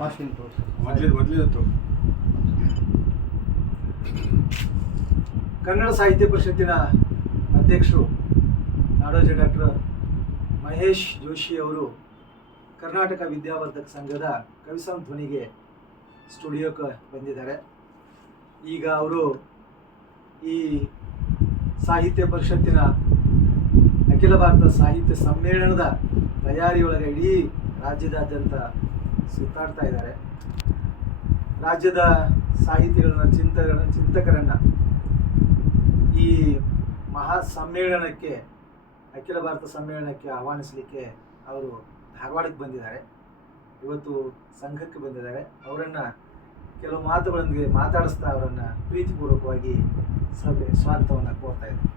Fasting ಮೊದಲಿನತ್ತು Kannada ಸಾಹಿತ್ಯ ಪರಿಷತ್ತಿನ ಅಧ್ಯಕ್ಷರು ನಾಡೋಜ ಡಾಕ್ಟರ್ ಮಹೇಶ್ ಜೋಶಿ ಅವರು ಕರ್ನಾಟಕ ವಿದ್ಯಾವರ್ಧಕ ಸಂಘದ ಕವಿಸಂ ಧ್ವನಿಗೆ ಸ್ಟುಡಿಯೋಕ್ಕೆ ಬಂದಿದ್ದಾರೆ. ಈಗ ಅವರು ಈ ಸಾಹಿತ್ಯ ಪರಿಷತ್ತಿನ ಅಖಿಲ ಭಾರತ ಸಾಹಿತ್ಯ ಸಮ್ಮೇಳನದ ತಯಾರಿಯೊಳಗೆ ಇಡೀ ರಾಜ್ಯದಾದ್ಯಂತ ಸುತ್ತಾಡ್ತಾ ಇದ್ದಾರೆ. ರಾಜ್ಯದ ಸಾಹಿತಿಗಳನ್ನ ಚಿಂತಕರನ್ನು ಈ ಮಹಾ ಸಮ್ಮೇಳನಕ್ಕೆ ಅಖಿಲ ಭಾರತ ಸಮ್ಮೇಳನಕ್ಕೆ ಆಹ್ವಾನಿಸಲಿಕ್ಕೆ ಅವರು ಧಾರವಾಡಕ್ಕೆ ಬಂದಿದ್ದಾರೆ. ಇವತ್ತು ಸಂಘಕ್ಕೆ ಬಂದಿದ್ದಾರೆ. ಅವರನ್ನು ಕೆಲವು ಮಾತುಗಳೊಂದಿಗೆ ಮಾತಾಡಿಸ್ತಾ ಅವರನ್ನು ಪ್ರೀತಿಪೂರ್ವಕವಾಗಿ ಸಭೆ ಸ್ವಾಗತವನ್ನು ಕೋರ್ತಾ ಇದ್ದಾರೆ.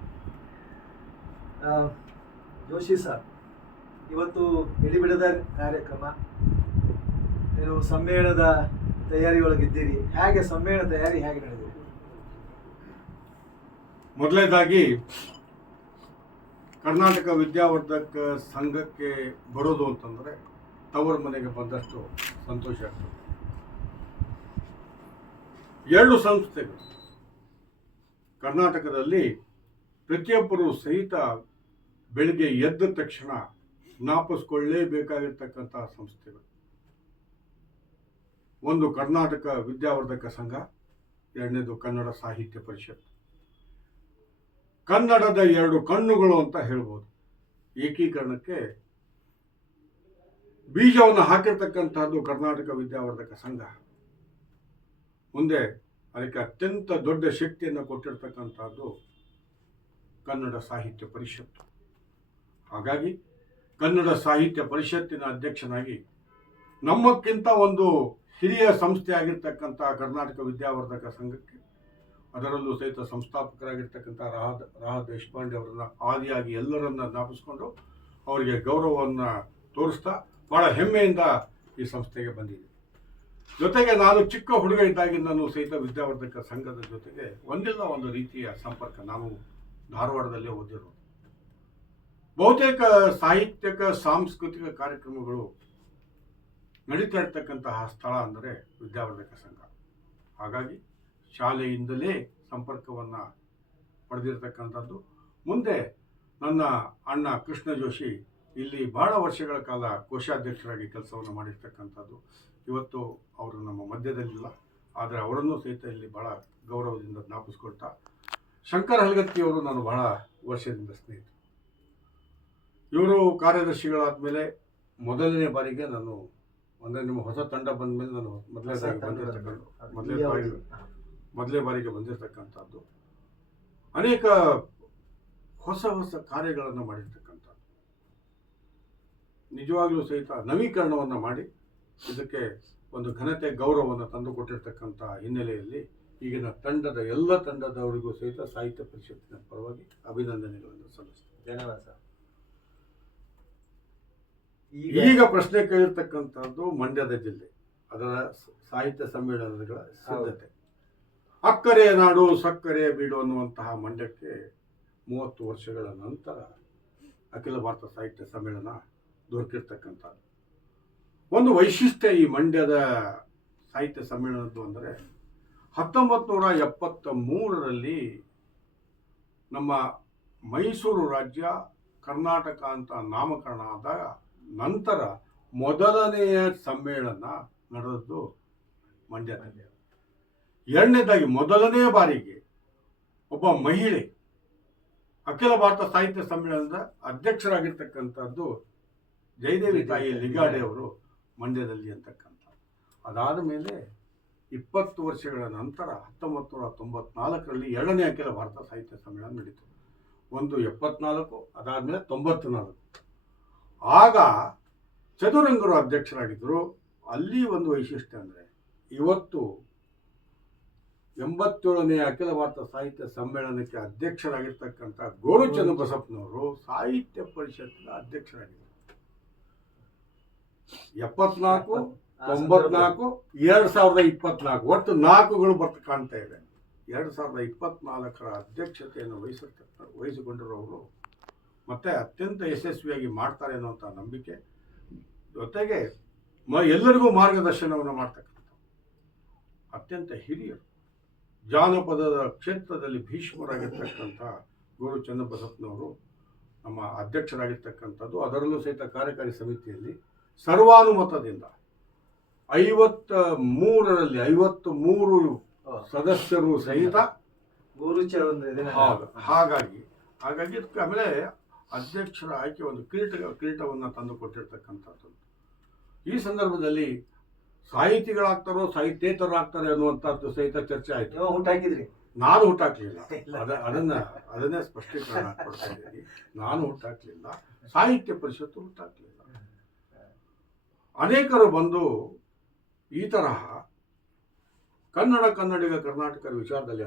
ಜೋಶಿ ಸರ್, ಇವತ್ತು ಎಳಿಬಿಡದ ಕಾರ್ಯಕ್ರಮ, ನೀವು ಸಮ್ಮೇಳನದ ತಯಾರಿಯೊಳಗಿದ್ದೀರಿ. ಹೇಗೆ ಸಮ್ಮೇಳನ ತಯಾರಿ ಹೇಗೆ ನಡೆದಿದೆ? ಮೊದಲನೇದಾಗಿ ಕರ್ನಾಟಕ ವಿದ್ಯಾವರ್ಧಕ ಸಂಘಕ್ಕೆ ಬರೋದು ಅಂತಂದರೆ ತವರ ಮನೆಗೆ ಬಂದಷ್ಟು ಸಂತೋಷ ಆಗ್ತದೆ. ಎರಡು ಸಂಸ್ಥೆಗಳು ಕರ್ನಾಟಕದಲ್ಲಿ ಪ್ರತಿಯೊಬ್ಬರೂ ಸಹಿತ ಬೆಳಿಗ್ಗೆ ಎದ್ದ ತಕ್ಷಣ ಜ್ಞಾಪಿಸ್ಕೊಳ್ಳೇಬೇಕಾಗಿರ್ತಕ್ಕಂಥ ಸಂಸ್ಥೆಗಳು. ಒಂದು ಕರ್ನಾಟಕ ವಿದ್ಯಾವರ್ಧಕ ಸಂಘ, ಎರಡನೇದು ಕನ್ನಡ ಸಾಹಿತ್ಯ ಪರಿಷತ್. ಕನ್ನಡದ ಎರಡು ಕಣ್ಣುಗಳು ಅಂತ ಹೇಳ್ಬೋದು. ಏಕೀಕರಣಕ್ಕೆ ಬೀಜವನ್ನು ಹಾಕಿರ್ತಕ್ಕಂಥದ್ದು ಕರ್ನಾಟಕ ವಿದ್ಯಾವರ್ಧಕ ಸಂಘ. ಮುಂದೆ ಅದಕ್ಕೆ ಅತ್ಯಂತ ದೊಡ್ಡ ಶಕ್ತಿಯನ್ನು ಕೊಟ್ಟಿರ್ತಕ್ಕಂಥದ್ದು ಕನ್ನಡ ಸಾಹಿತ್ಯ ಪರಿಷತ್ತು. ಹಾಗಾಗಿ ಕನ್ನಡ ಸಾಹಿತ್ಯ ಪರಿಷತ್ತಿನ ಅಧ್ಯಕ್ಷನಾಗಿ ನಮ್ಮಕ್ಕಿಂತ ಒಂದು ಹಿರಿಯ ಸಂಸ್ಥೆ ಆಗಿರ್ತಕ್ಕಂಥ ಕರ್ನಾಟಕ ವಿದ್ಯಾವರ್ಧಕ ಸಂಘಕ್ಕೆ, ಅದರಲ್ಲೂ ಸಹಿತ ಸಂಸ್ಥಾಪಕರಾಗಿರ್ತಕ್ಕಂಥ ರಾ ದೇಶಪಾಂಡೆ ಅವರನ್ನ ಆದಿಯಾಗಿ ಎಲ್ಲರನ್ನ ಜ್ಞಾಪಿಸ್ಕೊಂಡು ಅವರಿಗೆ ಗೌರವವನ್ನು ತೋರಿಸ್ತಾ ಬಹಳ ಹೆಮ್ಮೆಯಿಂದ ಈ ಸಂಸ್ಥೆಗೆ ಬಂದಿದೆ. ಜೊತೆಗೆ ನಾನು ಚಿಕ್ಕ ಹುಡುಗ ಇದ್ದಾಗಿಂದನೂ ಸಹಿತ ವಿದ್ಯಾವರ್ಧಕ ಸಂಘದ ಜೊತೆಗೆ ಒಂದಿಲ್ಲ ಒಂದು ರೀತಿಯ ಸಂಪರ್ಕ. ನಾವು ಧಾರವಾಡದಲ್ಲೇ ಓದಿರೋದು. ಬಹುತೇಕ ಸಾಹಿತ್ಯಕ ಸಾಂಸ್ಕೃತಿಕ ಕಾರ್ಯಕ್ರಮಗಳು ನಡೀತಾ ಇರ್ತಕ್ಕಂತಹ ಸ್ಥಳ ಅಂದರೆ ವಿದ್ಯಾವರ್ಧಕ ಸಂಘ. ಹಾಗಾಗಿ ಶಾಲೆಯಿಂದಲೇ ಸಂಪರ್ಕವನ್ನು ಪಡೆದಿರತಕ್ಕಂಥದ್ದು. ಮುಂದೆ ನನ್ನ ಅಣ್ಣ ಕೃಷ್ಣ ಜೋಶಿ ಇಲ್ಲಿ ಬಹಳ ವರ್ಷಗಳ ಕಾಲ ಕೋಶಾಧ್ಯಕ್ಷರಾಗಿ ಕೆಲಸವನ್ನು ಮಾಡಿರ್ತಕ್ಕಂಥದ್ದು. ಇವತ್ತು ಅವರು ನಮ್ಮ ಮಧ್ಯದಲ್ಲಿಲ್ಲ, ಆದರೆ ಅವರನ್ನು ಸಹಿತ ಇಲ್ಲಿ ಬಹಳ ಗೌರವದಿಂದ ಜ್ಞಾಪಿಸ್ಕೊಳ್ತಾ, ಶಂಕರ ಹಲಗತ್ತಿಯವರು ನಾನು ಬಹಳ ವರ್ಷದಿಂದ ಸ್ನೇಹಿತರು. ಇವರು ಕಾರ್ಯದರ್ಶಿಗಳಾದ ಮೇಲೆ ಮೊದಲನೇ ಬಾರಿಗೆ ನಾನು ಅಂದರೆ ನಿಮ್ಮ ಹೊಸ ತಂಡ ಬಂದ ಮೇಲೆ ನಾನು ಮೊದಲೇ ಬಾರಿಗೆ ಬಂದಿರತಕ್ಕಂಥದ್ದು. ಅನೇಕ ಹೊಸ ಹೊಸ ಕಾರ್ಯಗಳನ್ನು ಮಾಡಿರ್ತಕ್ಕಂಥದ್ದು. ನಿಜವಾಗ್ಲೂ ಸಹಿತ ನವೀಕರಣವನ್ನು ಮಾಡಿ ಇದಕ್ಕೆ ಒಂದು ಘನತೆ ಗೌರವವನ್ನು ತಂದುಕೊಟ್ಟಿರ್ತಕ್ಕಂಥ ಹಿನ್ನೆಲೆಯಲ್ಲಿ ಈಗಿನ ತಂಡದ ಎಲ್ಲ ತಂಡದವರಿಗೂ ಸಹಿತ ಸಾಹಿತ್ಯ ಪರಿಷತ್ತಿನ ಪರವಾಗಿ ಅಭಿನಂದನೆಗಳನ್ನು ಸಲ್ಲಿಸ್ತೇನೆ. ಧನ್ಯವಾದ ಸರ್. ಈಗ ಪ್ರಶ್ನೆ ಕೇಳಿರ್ತಕ್ಕಂಥದ್ದು ಮಂಡ್ಯದ ಜಿಲ್ಲೆ, ಅದರ ಸಾಹಿತ್ಯ ಸಮ್ಮೇಳನಗಳ ಸಿದ್ಧತೆ. ಅಕ್ಕರೆಯ ನಾಡು ಸಕ್ಕರೆಯ ಬೀಡು ಅನ್ನುವಂತಹ ಮಂಡ್ಯಕ್ಕೆ 30 ವರ್ಷಗಳ ನಂತರ ಅಖಿಲ ಭಾರತ ಸಾಹಿತ್ಯ ಸಮ್ಮೇಳನ ದೊರಕಿರ್ತಕ್ಕಂಥದ್ದು. ಒಂದು ವೈಶಿಷ್ಟ್ಯ ಈ ಮಂಡ್ಯದ ಸಾಹಿತ್ಯ ಸಮ್ಮೇಳನದ್ದು ಅಂದರೆ 1973ರಲ್ಲಿ ನಮ್ಮ ಮೈಸೂರು ರಾಜ್ಯ ಕರ್ನಾಟಕ ಅಂತ ನಾಮಕರಣ ಆದ ನಂತರ ಮೊದಲನೆಯ ಸಮ್ಮೇಳನ ನಡೆದದ್ದು ಮಂಡ್ಯದಲ್ಲಿ. ಎರಡನೇದಾಗಿ ಮೊದಲನೇ ಬಾರಿಗೆ ಒಬ್ಬ ಮಹಿಳೆ ಅಖಿಲ ಭಾರತ ಸಾಹಿತ್ಯ ಸಮ್ಮೇಳನದ ಅಧ್ಯಕ್ಷರಾಗಿರ್ತಕ್ಕಂಥದ್ದು ಜಯದೇವಿ ತಾಯಿ ಲಿಗಾಡೆ ಅವರು ಮಂಡ್ಯದಲ್ಲಿ ಅಂತಕ್ಕಂಥ. ಅದಾದ ಮೇಲೆ 20 ವರ್ಷಗಳ ನಂತರ 1994ರಲ್ಲಿ ಎರಡನೇ ಅಖಿಲ ಭಾರತ ಸಾಹಿತ್ಯ ಸಮ್ಮೇಳನ ನಡೀತು. ಒಂದು 74, ಅದಾದಮೇಲೆ 94. ಆಗ ಚದುರಂಗರು ಅಧ್ಯಕ್ಷರಾಗಿದ್ದರು. ಅಲ್ಲಿ ಒಂದು ವೈಶಿಷ್ಟ್ಯ ಅಂದರೆ ಇವತ್ತು 87ನೇ ಅಖಿಲ ಭಾರತ ಸಾಹಿತ್ಯ ಸಮ್ಮೇಳನಕ್ಕೆ ಅಧ್ಯಕ್ಷರಾಗಿರ್ತಕ್ಕಂಥ ಗೋರುಚಂದ್ರ ಬಸಪ್ಪನವರು ಸಾಹಿತ್ಯ ಪರಿಷತ್ತಿನ ಅಧ್ಯಕ್ಷರಾಗಿದ್ದರು. 74, 94, 2024 ಒಟ್ಟು 4ಗಳು ಬರ್ತಾ ಕಾಣ್ತಾ ಇದೆ. 2024ರ ಅಧ್ಯಕ್ಷತೆಯನ್ನು ವಹಿಸಿಕೊಂಡಿರೋರು ಮತ್ತೆ ಅತ್ಯಂತ ಯಶಸ್ವಿಯಾಗಿ ಮಾಡ್ತಾರೆ ಅನ್ನುವಂಥ ನಂಬಿಕೆ. ಜೊತೆಗೆ ಎಲ್ಲರಿಗೂ ಮಾರ್ಗದರ್ಶನವನ್ನು ಮಾಡ್ತಕ್ಕಂಥ ಅತ್ಯಂತ ಹಿರಿಯರು, ಜಾನಪದದ ಕ್ಷೇತ್ರದಲ್ಲಿ ಭೀಷ್ಮರಾಗಿರ್ತಕ್ಕಂಥ ಗುರು ಚನ್ನಬಸಪ್ಪನವರು ನಮ್ಮ ಅಧ್ಯಕ್ಷರಾಗಿರ್ತಕ್ಕಂಥದ್ದು. ಅದರಲ್ಲೂ ಸಹಿತ ಕಾರ್ಯಕಾರಿ ಸಮಿತಿಯಲ್ಲಿ ಸರ್ವಾನುಮತದಿಂದ 53 ಸದಸ್ಯರು ಸಹಿತ ಹಾಗಾಗಿ ಇದಕ್ಕೆ ಆಮೇಲೆ ಅಧ್ಯಕ್ಷರ ಆಯ್ಕೆ ಒಂದು ಕಿರೀಟವನ್ನು ತಂದು ಕೊಟ್ಟಿರ್ತಕ್ಕಂಥದ್ದು. ಈ ಸಂದರ್ಭದಲ್ಲಿ ಸಾಹಿತಿಗಳಾಗ್ತಾರೋ ಸಾಹಿತ್ಯೇತರಾಗ್ತಾರೆ ಅನ್ನುವಂಥದ್ದು ಸಹಿತ ಚರ್ಚೆ ಆಯಿತು. ಹುಟ್ಟಾಕಿದ್ರಿ? ನಾನು ಹುಟ್ಟಾಕ್ಲಿಲ್ಲ, ಅದನ್ನೇ ಸ್ಪಷ್ಟೀಕರಣ ಕೊಡ್ತಾ ಇದ್ದೀನಿ. ನಾನು ಹುಟ್ಟಾಕ್ಲಿಲ್ಲ, ಸಾಹಿತ್ಯ ಪರಿಷತ್ತು ಹುಟ್ಟಾಕ್ಲಿಲ್ಲ. ಅನೇಕರು ಬಂದು ಈ ತರಹ ಕನ್ನಡಿಗ ಕರ್ನಾಟಕದ ವಿಚಾರದಲ್ಲಿ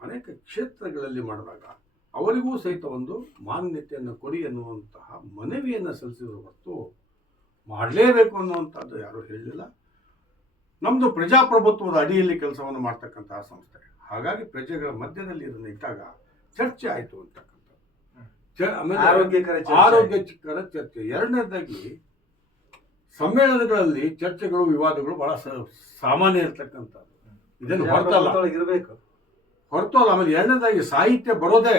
ಅನೇಕ ಕ್ಷೇತ್ರಗಳಲ್ಲಿ ಮಾಡಿದಾಗ ಅವರಿಗೂ ಸಹಿತ ಒಂದು ಮಾನ್ಯತೆಯನ್ನು ಕೊಡಿ ಅನ್ನುವಂತಹ ಮನವಿಯನ್ನು ಸಲ್ಲಿಸಿದ್ರು ಹೊರತು ಮಾಡಲೇಬೇಕು ಅನ್ನುವಂಥದ್ದು ಯಾರೂ ಹೇಳಲಿಲ್ಲ. ನಮ್ಮದು ಪ್ರಜಾಪ್ರಭುತ್ವದ ಅಡಿಯಲ್ಲಿ ಕೆಲಸವನ್ನು ಮಾಡ್ತಕ್ಕಂತಹ ಸಂಸ್ಥೆ, ಹಾಗಾಗಿ ಪ್ರಜೆಗಳ ಮಧ್ಯದಲ್ಲಿ ಇದನ್ನು ಇಟ್ಟಾಗ ಚರ್ಚೆ ಆಯಿತು ಅಂತಕ್ಕಂಥದ್ದು. ಆಮೇಲೆ ಆರೋಗ್ಯಕರ ಚರ್ಚೆ. ಎರಡನೇದಾಗಿ ಸಮ್ಮೇಳನಗಳಲ್ಲಿ ಚರ್ಚೆಗಳು ವಿವಾದಗಳು ಬಹಳ ಸಾಮಾನ್ಯ ಇರ್ತಕ್ಕಂಥದ್ದು, ಇದನ್ನು ಹೊರತು ಅಲ್ಲ. ಆಮೇಲೆ ಎರಡನೇದಾಗಿ ಸಾಹಿತ್ಯ ಬರೋದೇ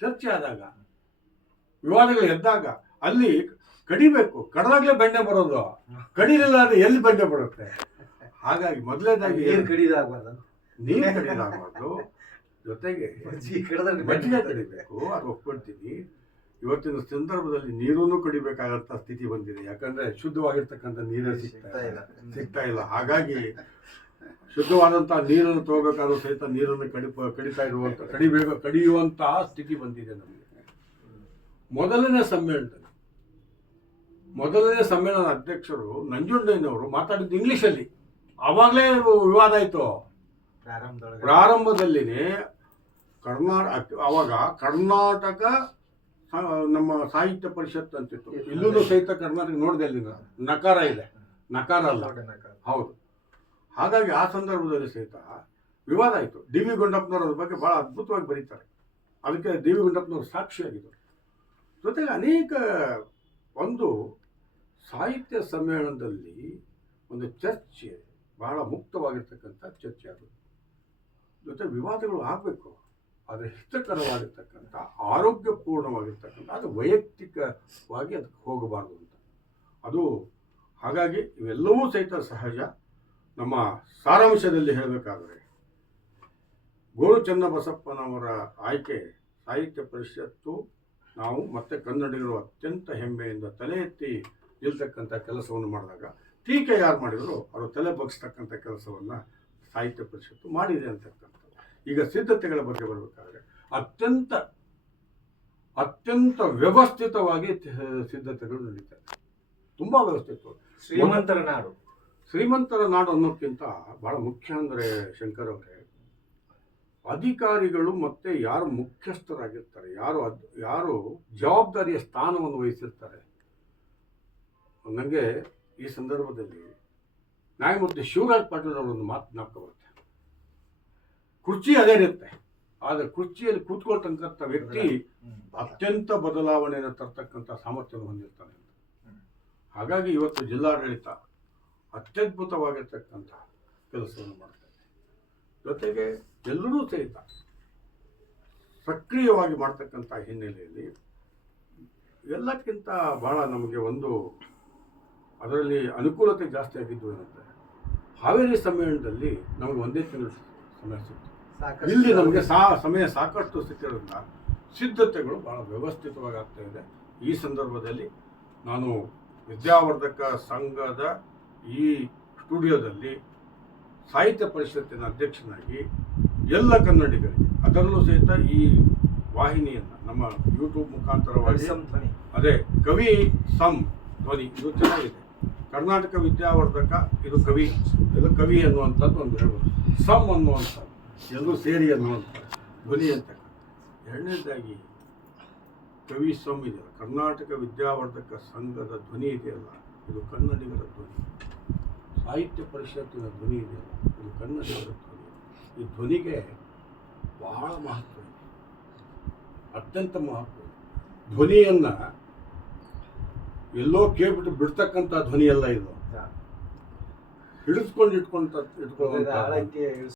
ಚರ್ಚೆ ಆದಾಗ, ವಿವಾದಗಳು ಎದ್ದಾಗ ಅಲ್ಲಿ ಕಡಿಬೇಕು, ಕಡ್ದಾಗ್ಲೇ ಬೆಣ್ಣೆ ಬರೋದು, ಕಡಿಲಿಲ್ಲ ಅಂದ್ರೆ ಎಲ್ಲಿ ಬೆಣ್ಣೆ ಬರುತ್ತೆ. ಹಾಗಾಗಿ ಮೊದಲನೇದಾಗಿ ನೀರು ಕಡಿದಾಗಬಾರ್ದು, ಜೊತೆಗೆ ಮಜ್ಜಿಗೆ ಕಡಿಬೇಕು, ಅದು ಒಪ್ಕೊಳ್ತೀನಿ. ಇವತ್ತಿನ ಸಂದರ್ಭದಲ್ಲಿ ನೀರನ್ನು ಕಡಿಬೇಕಾದಂತ ಸ್ಥಿತಿ ಬಂದಿದೆ. ಯಾಕಂದ್ರೆ ಶುದ್ಧವಾಗಿರ್ತಕ್ಕಂಥ ನೀರೇ ಸಿಗ್ತಾ ಇಲ್ಲ. ಹಾಗಾಗಿ ಶುದ್ಧವಾದಂತಹ ನೀರನ್ನು ತಗೋಬೇಕಾದ್ರೂ ಸಹಿತ ನೀರನ್ನು ಕಡಿತಾ ಕಡಿಯುವಂತಹ ಸ್ಥಿತಿ ಬಂದಿದೆ ನಮಗೆ. ಮೊದಲನೇ ಸಮ್ಮೇಳನದ ಅಧ್ಯಕ್ಷರು ನಂಜುಂಡಯ್ಯನವರು ಮಾತಾಡಿದ್ದು ಇಂಗ್ಲಿಷಲ್ಲಿ. ಆವಾಗಲೇ ವಿವಾದ ಆಯಿತು. ಪ್ರಾರಂಭದಲ್ಲಿನೇ ಕರ್ನಾಟಕ ನಮ್ಮ ಸಾಹಿತ್ಯ ಪರಿಷತ್ ಅಂತಿತ್ತು. ಇಲ್ಲೂ ಸಹಿತ ಕರ್ನಾಟಕ ನೋಡಿದೆ, ಅಲ್ಲಿ ನಕಾರ ಇದೆ, ನಕಾರ ಅಲ್ಲ, ಹೌದು. ಹಾಗಾಗಿ ಆ ಸಂದರ್ಭದಲ್ಲಿ ಸಹಿತ ವಿವಾದ ಆಯಿತು. ಡಿ ವಿ ಗುಂಡಪ್ಪನವರು ಅದ್ರ ಬಗ್ಗೆ ಬಹಳ ಅದ್ಭುತವಾಗಿ ಬರೀತಾರೆ. ಅದಕ್ಕೆ ಡಿ ವಿ ಗುಂಡಪ್ಪನವರು ಸಾಕ್ಷಿಯಾಗಿದ್ದರು. ಜೊತೆಗೆ ಅನೇಕ ಒಂದು ಸಾಹಿತ್ಯ ಸಮ್ಮೇಳನದಲ್ಲಿ ಒಂದು ಚರ್ಚೆ, ಬಹಳ ಮುಕ್ತವಾಗಿರ್ತಕ್ಕಂಥ ಚರ್ಚೆ. ಅದು ಜೊತೆ ವಿವಾದಗಳು ಆಗಬೇಕು, ಆದರೆ ಹಿತಕರವಾಗಿರ್ತಕ್ಕಂಥ, ಆರೋಗ್ಯಪೂರ್ಣವಾಗಿರ್ತಕ್ಕಂಥ, ಅದು ವೈಯಕ್ತಿಕವಾಗಿ ಅದಕ್ಕೆ ಹೋಗಬಾರ್ದು ಅಂತ. ಅದು ಹಾಗಾಗಿ ಇವೆಲ್ಲವೂ ಸಹಿತ ಸಹಜ. ನಮ್ಮ ಸಾರಾಂಶದಲ್ಲಿ ಹೇಳಬೇಕಾದರೆ ಗೋರು ಚನ್ನಬಸಪ್ಪನವರ ಆಯ್ಕೆ ಸಾಹಿತ್ಯ ಪರಿಷತ್ತು, ನಾವು ಮತ್ತೆ ಕನ್ನಡಿಗರು ಅತ್ಯಂತ ಹೆಮ್ಮೆಯಿಂದ ತಲೆ ಎತ್ತಿ ನಿಲ್ತಕ್ಕಂಥ ಕೆಲಸವನ್ನು ಮಾಡಿದಾಗ ಟೀಕೆ ಯಾರು ಮಾಡಿದ್ರು ಅವರು ತಲೆ ಬಗ್ಸ್ತಕ್ಕಂಥ ಕೆಲಸವನ್ನು ಸಾಹಿತ್ಯ ಪರಿಷತ್ತು ಮಾಡಿದೆ ಅಂತಕ್ಕಂಥದ್ದು. ಈಗ ಸಿದ್ಧತೆಗಳ ಬಗ್ಗೆ ಬರಬೇಕಾದ್ರೆ ಅತ್ಯಂತ ವ್ಯವಸ್ಥಿತವಾಗಿ ಸಿದ್ಧತೆಗಳು ನಡೀತವೆ. ತುಂಬ ವ್ಯವಸ್ಥಿತವಾಗಿ. ಶ್ರೀಮಂತರ ನಾಡು ಅನ್ನೋಕ್ಕಿಂತ ಬಹಳ ಮುಖ್ಯ ಅಂದರೆ ಶಂಕರ್ ಅವರೇ, ಅಧಿಕಾರಿಗಳು ಮತ್ತು ಯಾರು ಮುಖ್ಯಸ್ಥರಾಗಿರ್ತಾರೆ, ಯಾರು ಜವಾಬ್ದಾರಿಯ ಸ್ಥಾನವನ್ನು ವಹಿಸಿರ್ತಾರೆ. ನನಗೆ ಈ ಸಂದರ್ಭದಲ್ಲಿ ನ್ಯಾಯಮೂರ್ತಿ ಶಿವರಾಜ್ ಪಾಟೀಲ್ ಅವರೊಂದು ಮಾತು ಜ್ಞಾಪಕ ಬರುತ್ತೆ. ಕುರ್ಚಿ ಅದೇ ಇರುತ್ತೆ, ಆದರೆ ಕುರ್ಚಿಯಲ್ಲಿ ಕೂತ್ಕೊಳ್ತಕ್ಕಂಥ ವ್ಯಕ್ತಿ ಅತ್ಯಂತ ಬದಲಾವಣೆಯನ್ನು ತರ್ತಕ್ಕಂಥ ಸಾಮರ್ಥ್ಯವನ್ನು ಹೊಂದಿರ್ತಾನೆ ಅಂತ. ಹಾಗಾಗಿ ಇವತ್ತು ಜಿಲ್ಲಾಡಳಿತ ಅತ್ಯದ್ಭುತವಾಗಿರ್ತಕ್ಕಂಥ ಕೆಲಸವನ್ನು ಮಾಡ್ತಾರೆ. ಜೊತೆಗೆ ಎಲ್ಲರೂ ಸಹಿತ ಸಕ್ರಿಯವಾಗಿ ಮಾಡ್ತಕ್ಕಂಥ ಹಿನ್ನೆಲೆಯಲ್ಲಿ ಎಲ್ಲಕ್ಕಿಂತ ಬಹಳ ನಮಗೆ ಒಂದು ಅದರಲ್ಲಿ ಅನುಕೂಲತೆ ಜಾಸ್ತಿ ಆಗಿದ್ದು ಏನಂದರೆ, ಹಾವೇರಿ ಸಮ್ಮೇಳನದಲ್ಲಿ ನಮಗೆ ಒಂದೇ ತಿಂಗಳು ಸಮಯ ಸಿಕ್ತು. ಇಲ್ಲಿ ನಮಗೆ ಸಮಯ ಸಾಕಷ್ಟು ಸಿಕ್ಕಿರೋದ್ರಿಂದ ಸಿದ್ಧತೆಗಳು ಬಹಳ ವ್ಯವಸ್ಥಿತವಾಗಿ ಆಗ್ತಾ ಇದೆ. ಈ ಸಂದರ್ಭದಲ್ಲಿ ನಾನು ವಿದ್ಯಾವರ್ಧಕ ಸಂಘದ ಈ ಸ್ಟುಡಿಯೋದಲ್ಲಿ ಸಾಹಿತ್ಯ ಪರಿಷತ್ತಿನ ಅಧ್ಯಕ್ಷನಾಗಿ ಎಲ್ಲ ಕನ್ನಡಿಗರಿಗೆ, ಅದರಲ್ಲೂ ಸಹಿತ ಈ ವಾಹಿನಿಯನ್ನು ನಮ್ಮ ಯೂಟ್ಯೂಬ್ ಮುಖಾಂತರವಾಗಿ ಅದೇ ಕವಿ ಸಂ ಧ್ವನಿ, ಇದು ಚೆನ್ನಾಗಿದೆ. ಕರ್ನಾಟಕ ವಿದ್ಯಾವರ್ಧಕ, ಇದು ಕವಿ ಅನ್ನುವಂಥದ್ದು ಒಂದು ಹೇಳ್ಬೋದು. ಸಮ್ ಅನ್ನುವಂಥದ್ದು ಎಲ್ಲರೂ ಸೇರಿ ಅನ್ನುವಂಥದ್ದು ಧ್ವನಿ ಅಂತ. ಎರಡನೇದಾಗಿ ಕವಿ ಸಂ ಇದೆಯಲ್ಲ, ಕರ್ನಾಟಕ ವಿದ್ಯಾವರ್ಧಕ ಸಂಘದ ಧ್ವನಿ ಇದೆಯಲ್ಲ, ಇದು ಕನ್ನಡಿಗರ ಧ್ವನಿ. ಸಾಹಿತ್ಯ ಪರಿಷತ್ತಿನ ಧ್ವನಿ ಇದೆಯಲ್ಲ, ಇದು ಕನ್ನಡಿಗರ ಧ್ವನಿ. ಈ ಧ್ವನಿಗೆ ಬಹಳ ಮಹತ್ವ ಇದೆ, ಅತ್ಯಂತ ಮಹತ್ವ ಇದೆ. ಧ್ವನಿಯನ್ನು ಎಲ್ಲೋ ಕೇಳ್ಬಿಟ್ಟು ಬಿಡ್ತಕ್ಕಂಥ ಧ್ವನಿ ಅಲ್ಲ ಇದು. ಹಾ. ಹಿಡಿಸ್ಕೊಂಡು ಇಟ್ಕೊಳ್ಳುವಂಥ ಆಳಕ್ಕೆ